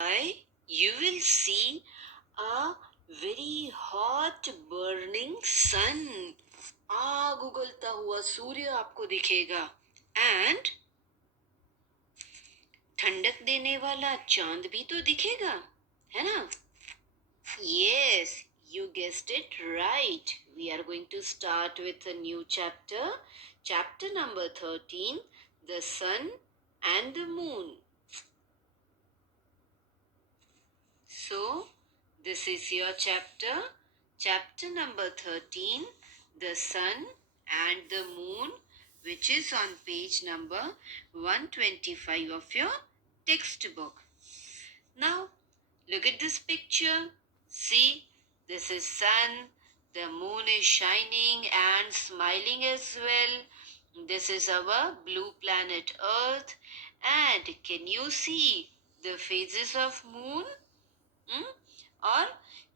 you will see a very hot burning sun. आग उगलता हुआ सूर्य आपको दिखेगा एंड ठंडक देने वाला चांद भी तो दिखेगा, है ना? Yes, you guessed it right. We are going to start with a new chapter. Chapter number 13, The Sun and the Moon. So, this is your chapter. Chapter number 13, The Sun and the Moon, which is on page number 125 of your textbook. Now, look at this picture. See, this is sun. The moon is shining and smiling as well. This is our blue planet Earth. And can you see the phases of moon? और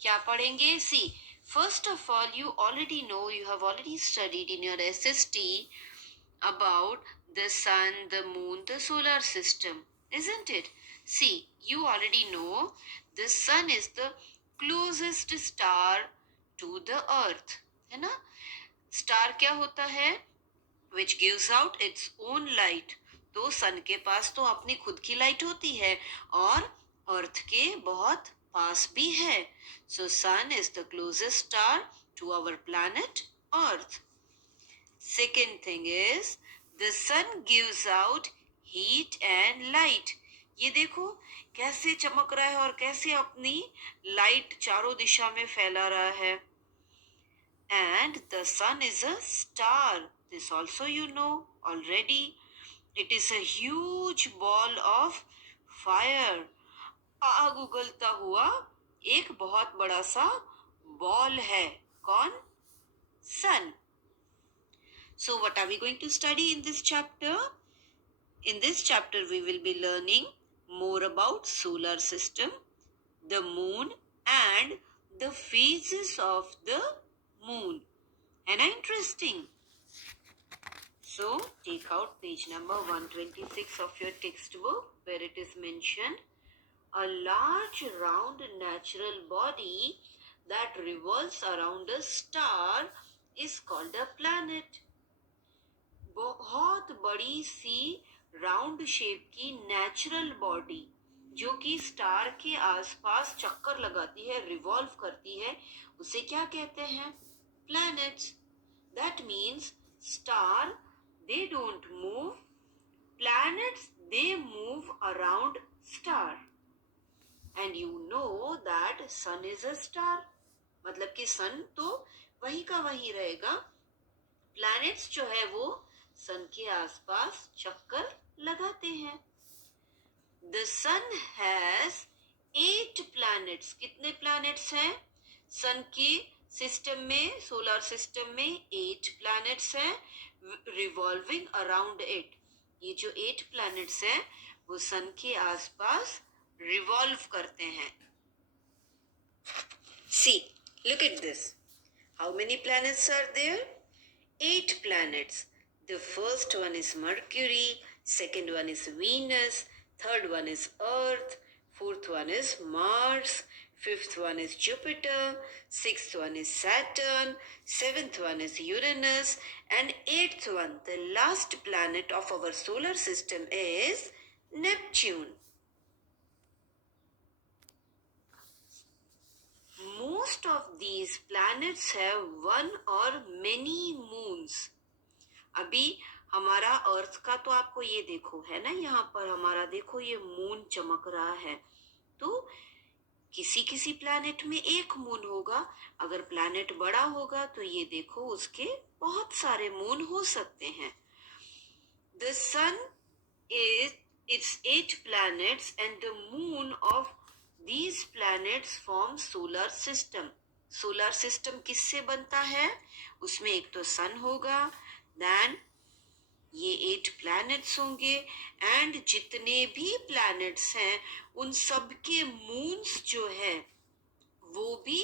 क्या पढ़ेंगे? See, first of all, you already know, you have already studied in your SST about the sun, the moon, the solar system, isn't it? See, you already know the sun is the closest star to the earth, है ना? Star क्या होता है? Which gives out its own light. तो सन के पास तो अपनी खुद की लाइट होती है और अर्थ के बहुत पास भी है. So sun is the closest star to our planet Earth. Second thing is the sun gives out heat and light. ये देखो कैसे चमक रहा है और कैसे अपनी लाइट चारों दिशा में फैला रहा है. And the sun is a star. This also you know already. It is a huge ball of fire. आग उगलता हुआ एक बहुत बड़ा सा बॉल है. कौन? Sun. So what are we going to study in this chapter? In this chapter we will be learning more about solar system, the moon and the phases of the moon. And interesting. So take out page number 126 of your textbook where it is mentioned a large round natural body that revolves around a star is called a planet. बहुत बड़ी सी round shape की natural body जो कि star के आसपास चक्कर लगाती है, रिवॉल्व करती है, उसे क्या कहते हैं? Planets. That means star they don't move, planets they move around star. And you know that sun is a star. मतलब कि सन तो वही का वही रहेगा, प्लैनेट्स जो है वो सन के आसपास चक्कर लगाते हैं. The sun has 8 planets. कितने प्लैनेट्स हैं? सन के सिस्टम में, सोलर सिस्टम में 8 planets हैं रिवॉल्विंग अराउंड इट. ये जो 8 planets हैं वो सन के आसपास रिवॉल्व करते हैं. See, look at this. How many planets are there? 8 planets. The first one is Mercury, second one is Venus, third one is Earth, fourth one is Mars, fifth one is Jupiter, sixth one is Saturn, seventh one is Uranus, and eighth one, the last planet of our solar system is Neptune. Most of these planets have one or many moons. अभी हमारा अर्थ का तो आपको ये देखो है ना, यहाँ पर हमारा देखो ये मून चमक रहा है. तो किसी किसी प्लैनेट में एक मून होगा. अगर प्लैनेट बड़ा होगा तो ये देखो उसके बहुत सारे मून हो सकते हैं. The sun is its 8 planets and the moon of these planets form solar system. Solar system किससे बनता है? उसमें एक तो सन होगा, देन ये 8 प्लैनेट्स होंगे एंड जितने भी प्लैनेट्स हैं उन सब के मून्स जो है वो भी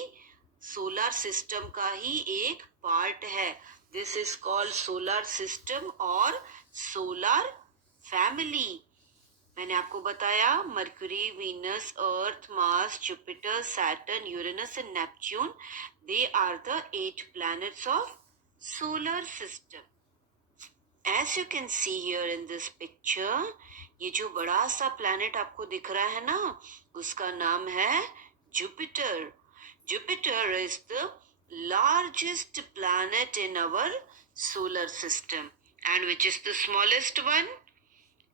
सोलर सिस्टम का ही एक पार्ट है. This is called solar system और सोलर फैमिली. मैंने आपको बताया Mercury, Venus, Earth, Mars, Jupiter, Saturn, Uranus and Neptune, they are the 8 planets of solar system. As you can see here in this picture, ये जो बड़ा सा planet आपको दिख रहा है ना, उसका नाम है Jupiter. Jupiter is the largest planet in our solar system. And which is the smallest one?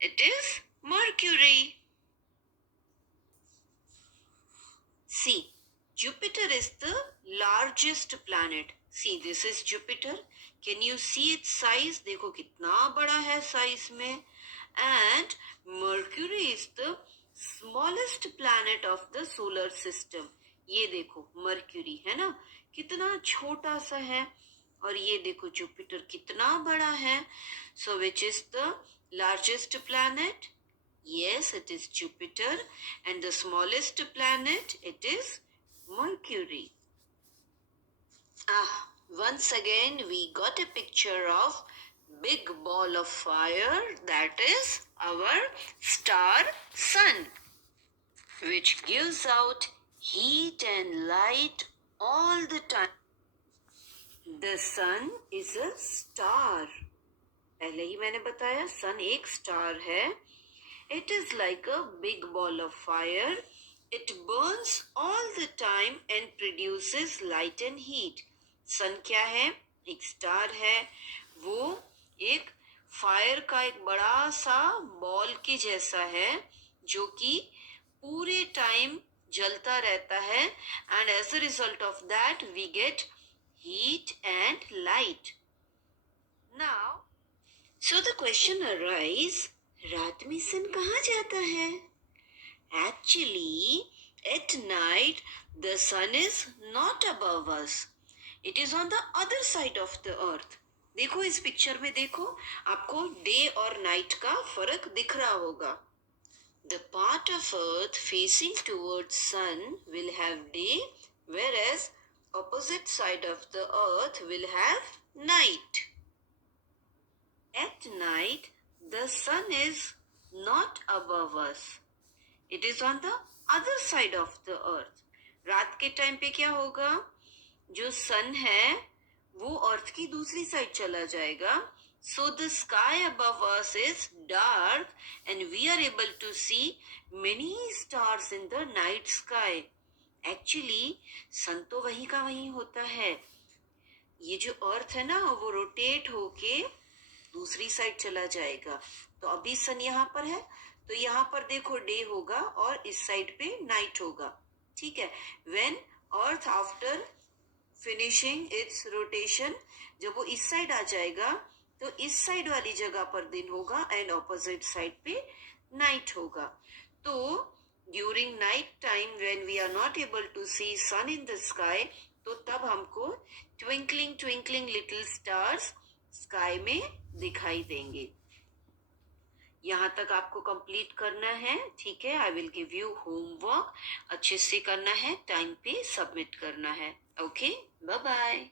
It is Mercury. See, Jupiter is the largest planet. See, this is Jupiter. Can you see its size? देखो कितना बड़ा है size में. And Mercury is the smallest planet of the solar system. ये देखो Mercury है ना, कितना छोटा सा है. और ये देखो Jupiter कितना बड़ा है. So which is the largest planet? Yes, it is Jupiter, and the smallest planet, it is Mercury. Once again we got a picture of big ball of fire, that is our star sun, which gives out heat and light all the time. The sun is a star. पहले ही मैंने बताया sun एक star है. It is like a big ball of fire. It burns all the time and produces light and heat. Sun क्या है? एक star है. वो एक फायर का एक बड़ा सा बॉल के जैसा है जो कि पूरे टाइम जलता रहता है. And as a result of that we get heat and light. Now, so the question arises, रात में सन कहाँ जाता है? Actually, at night, the sun is not above us. It is on the other side of the earth. देखो इस picture में देखो, आपको डे और नाइट का फर्क दिख रहा होगा. The part of earth facing towards sun will have day, whereas opposite side of the earth will have night. At night, the sun is not above us. It is on the other side of the earth. रात के time पे क्या होगा? जो सन है वो अर्थ की दूसरी साइड चला जाएगा. So the sky above us is dark and we are able to see many stars in the night sky. Actually, सन तो वहीं का वहीं होता है. ये जो अर्थ है ना वो रोटेट होके दूसरी साइड चला जाएगा. तो अभी सन यहाँ पर है तो यहाँ पर देखो डे होगा और इस साइड पे नाइट होगा. ठीक है. When earth after finishing it's rotation, जब वो इस साइड आ जाएगा तो इस साइड वाली जगह पर दिन होगा एंड ऑपोजिट साइड पे नाइट होगा. तो during night time when we are not able to see sun in the sky, तो तब हमको twinkling twinkling little stars sky में दिखाई देंगे. यहाँ तक आपको कंप्लीट करना है. ठीक है. I will give you homework. अच्छे से करना है, टाइम पे सबमिट करना है. Okay, bye bye.